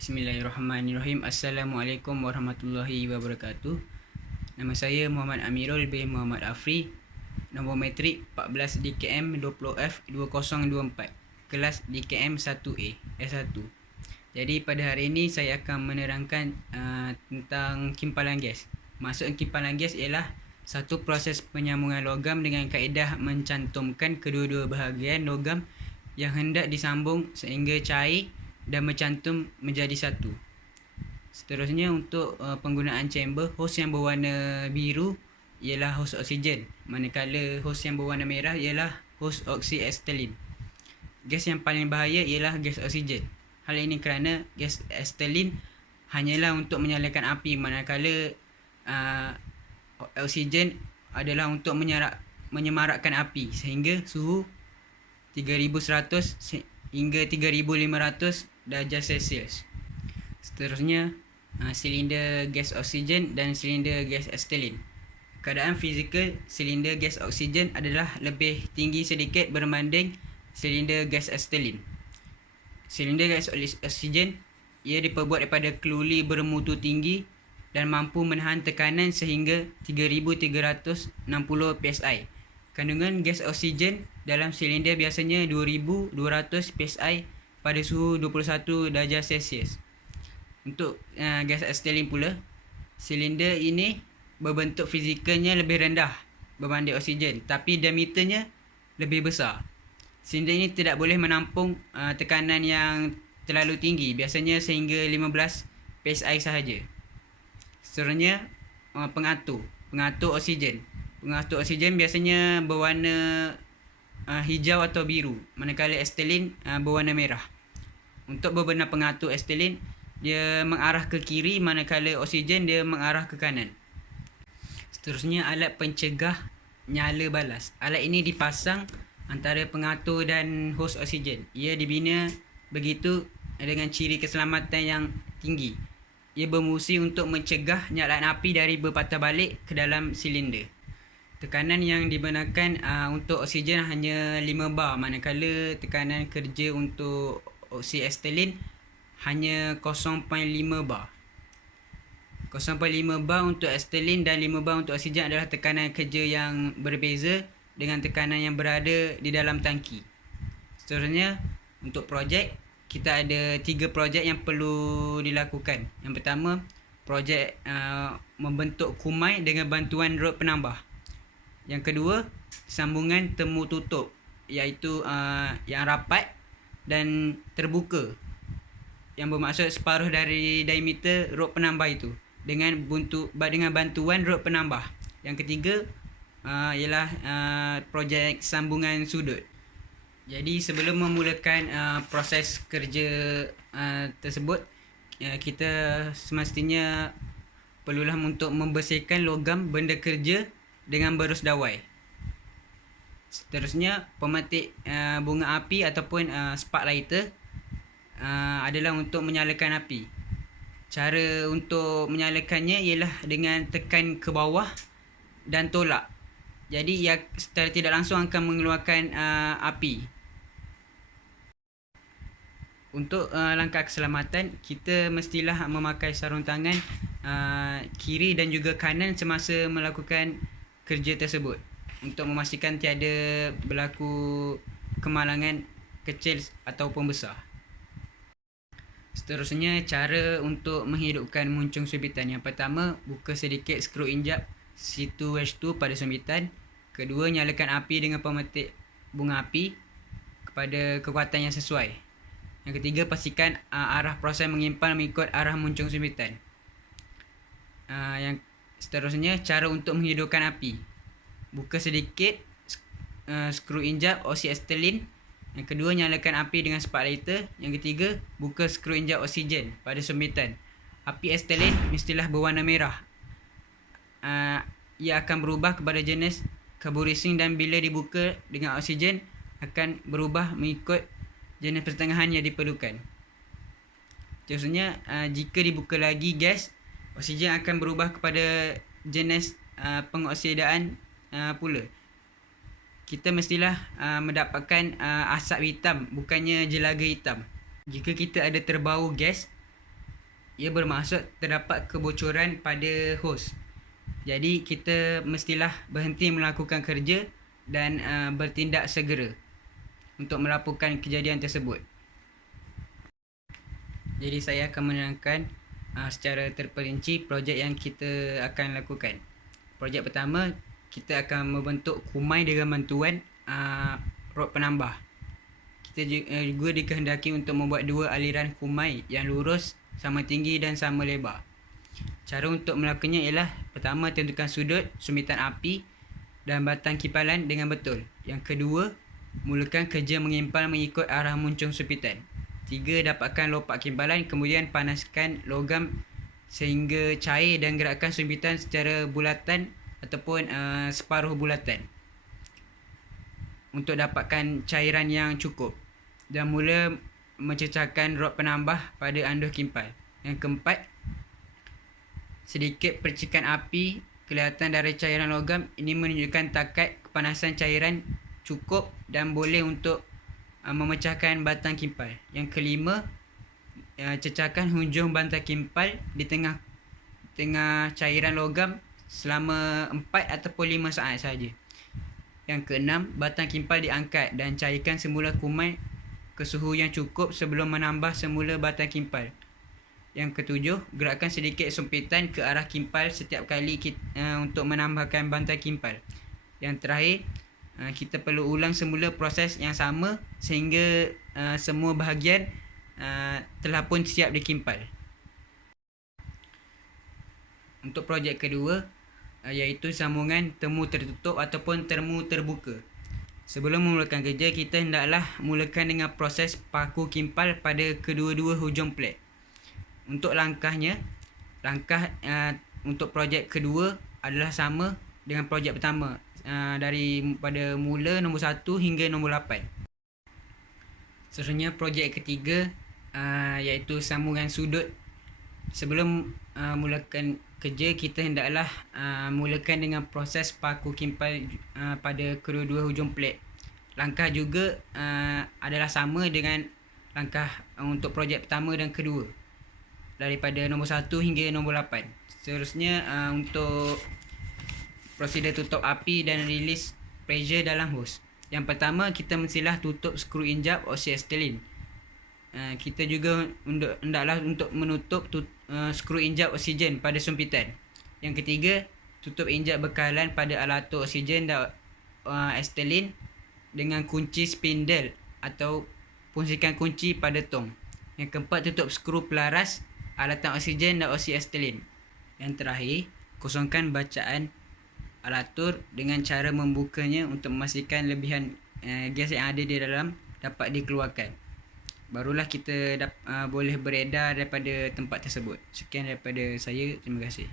Bismillahirrahmanirrahim. Assalamualaikum warahmatullahi wabarakatuh. Nama saya Muhammad Amirul bin Muhammad Afri. Nombor metrik 14 DKM 20F 2024. Kelas DKM 1A S1. Jadi pada hari ini saya akan menerangkan tentang kimpalan gas. Maksud kimpalan gas ialah satu proses penyambungan logam dengan kaedah mencantumkan kedua-dua bahagian logam yang hendak disambung sehingga cair dan mencantum menjadi satu. Seterusnya untuk penggunaan chamber, hos yang berwarna biru ialah hos oksigen, manakala hos yang berwarna merah ialah hos oksiacetilin. Gas yang paling bahaya ialah gas oksigen. Hal ini kerana gas acetilin hanyalah untuk menyalakan api, manakala oksigen adalah untuk menyemarakkan api sehingga suhu 3100 hingga 3500 darjah Celsius. Seterusnya silinder gas oksigen dan silinder gas acetilin. Keadaan fizikal silinder gas oksigen adalah lebih tinggi sedikit berbanding silinder gas acetilin. Silinder gas oksigen ia diperbuat daripada keluli bermutu tinggi dan mampu menahan tekanan sehingga 3360 psi. Kandungan gas oksigen dalam silinder biasanya 2200 psi pada suhu 21 darjah Celsius. Untuk gas acetilin pula, silinder ini berbentuk fizikalnya lebih rendah berbanding oksigen, tapi diameternya lebih besar. Silinder ini tidak boleh menampung tekanan yang terlalu tinggi, biasanya sehingga 15 psi sahaja. Seterusnya pengatur oksigen. Pengatur oksigen biasanya berwarna hijau atau biru, manakala acetilin berwarna merah. Untuk beberapa pengatur acetilin, dia mengarah ke kiri, manakala oksigen dia mengarah ke kanan. Seterusnya alat pencegah nyala balas. Alat ini dipasang antara pengatur dan hos oksigen. Ia dibina begitu dengan ciri keselamatan yang tinggi. Ia berfungsi untuk mencegah nyalaan api dari berpatah balik ke dalam silinder. Tekanan yang digunakan untuk oksigen hanya 5 bar, manakala tekanan kerja untuk oksiacetilin hanya 0.5 bar. 0.5 bar untuk acetilin dan 5 bar untuk oksigen adalah tekanan kerja yang berbeza dengan tekanan yang berada di dalam tangki. Seterusnya untuk projek, kita ada 3 projek yang perlu dilakukan. Yang pertama, projek membentuk kumai dengan bantuan rod penambah. Yang kedua, sambungan temu tutup, iaitu yang rapat dan terbuka, yang bermaksud separuh dari diameter rod penambah itu dengan bantuan rod penambah. Yang ketiga ialah projek sambungan sudut. Jadi sebelum memulakan proses kerja tersebut, kita semestinya perlulah untuk membersihkan logam benda kerja dengan berus dawai. Seterusnya pemetik bunga api ataupun spark lighter adalah untuk menyalakan api. Cara untuk menyalakannya ialah dengan tekan ke bawah dan tolak. Jadi ia secara tidak langsung akan mengeluarkan api. Untuk langkah keselamatan, kita mestilah memakai sarung tangan kiri dan juga kanan semasa melakukan kerja tersebut untuk memastikan tiada berlaku kemalangan kecil ataupun besar. Seterusnya, cara untuk menghidupkan muncung sumbitan. Yang pertama, buka sedikit skru injap C2H2 pada sumbitan. Kedua, nyalakan api dengan pemetik bunga api kepada kekuatan yang sesuai. Yang ketiga, pastikan arah proses mengimpal mengikut arah muncung sumbitan. Yang seterusnya, cara untuk menghidupkan api. Buka sedikit skru injap oksiacetilin. Yang kedua, nyalakan api dengan spark lighter. Yang ketiga, buka skru injap oksigen pada sumbitan. Api acetilin mestilah berwarna merah. Ia akan berubah kepada jenis carbureting dan bila dibuka dengan oksigen akan berubah mengikut jenis pertengahan yang diperlukan. Seterusnya, jika dibuka lagi gas, oksigen akan berubah kepada jenis pengoksidaan pula. Kita mestilah mendapatkan asap hitam, bukannya jelaga hitam. Jika kita ada terbau gas, ia bermaksud terdapat kebocoran pada hos. Jadi kita mestilah berhenti melakukan kerja dan bertindak segera untuk melaporkan kejadian tersebut. Jadi saya akan menerangkan secara terperinci projek yang kita akan lakukan. Projek pertama, kita akan membentuk kumai dengan bantuan rod penambah. Kita juga dikehendaki untuk membuat dua aliran kumai yang lurus, sama tinggi dan sama lebar. Cara untuk melakukannya ialah pertama, tentukan sudut sumpitan api dan batang kimpalan dengan betul. Yang kedua, mulakan kerja mengimpal mengikut arah muncung sumpitan. 3. Dapatkan lopak kimpalan, kemudian panaskan logam sehingga cair dan gerakkan sumpitan secara bulatan ataupun separuh bulatan untuk dapatkan cairan yang cukup, dan mula mencecahkan rod penambah pada anduh kimpal. Yang keempat, sedikit percikan api kelihatan dari cairan logam. Ini menunjukkan takat kepanasan cairan cukup dan boleh untuk memecahkan batang kimpal. Yang kelima, cecahkan hujung batang kimpal di tengah cairan logam selama 4 ataupun 5 saat sahaja. Yang keenam, batang kimpal diangkat dan cairkan semula kumai ke suhu yang cukup sebelum menambah semula batang kimpal. Yang ketujuh, gerakkan sedikit sumpitan ke arah kimpal setiap kali untuk menambahkan batang kimpal. Yang terakhir, kita perlu ulang semula proses yang sama sehingga semua bahagian telah pun siap dikimpal. Untuk projek kedua, iaitu sambungan temu tertutup ataupun temu terbuka. Sebelum memulakan kerja, kita hendaklah mulakan dengan proses paku kimpal pada kedua-dua hujung plat. Untuk langkah untuk projek kedua adalah sama dengan projek pertama, daripada mula nombor 1 hingga nombor 8. Seterusnya projek ketiga, iaitu sambungan sudut. Sebelum mulakan kerja, kita hendaklah mulakan dengan proses paku kimpal pada kedua-dua hujung plat. Langkah juga adalah sama dengan langkah untuk projek pertama dan kedua, daripada nombor 1 hingga nombor 8. Seterusnya untuk prosedur tutup api dan rilis pressure dalam hos. Yang pertama, kita mestilah tutup skru injap oksiasetilin. Kita juga hendaklah untuk menutup skru injap oksigen pada sumpitan. Yang ketiga, tutup injap bekalan pada alatur oksigen dan asetilin dengan kunci spindle atau fungsikan kunci pada tong. Yang keempat, tutup skru pelaras alatan oksigen dan oksiasetilin. Yang terakhir, kosongkan bacaan alatur dengan cara membukanya untuk memastikan lebihan gas yang ada di dalam dapat dikeluarkan. Barulah kita boleh beredar daripada tempat tersebut. Sekian daripada saya. Terima kasih.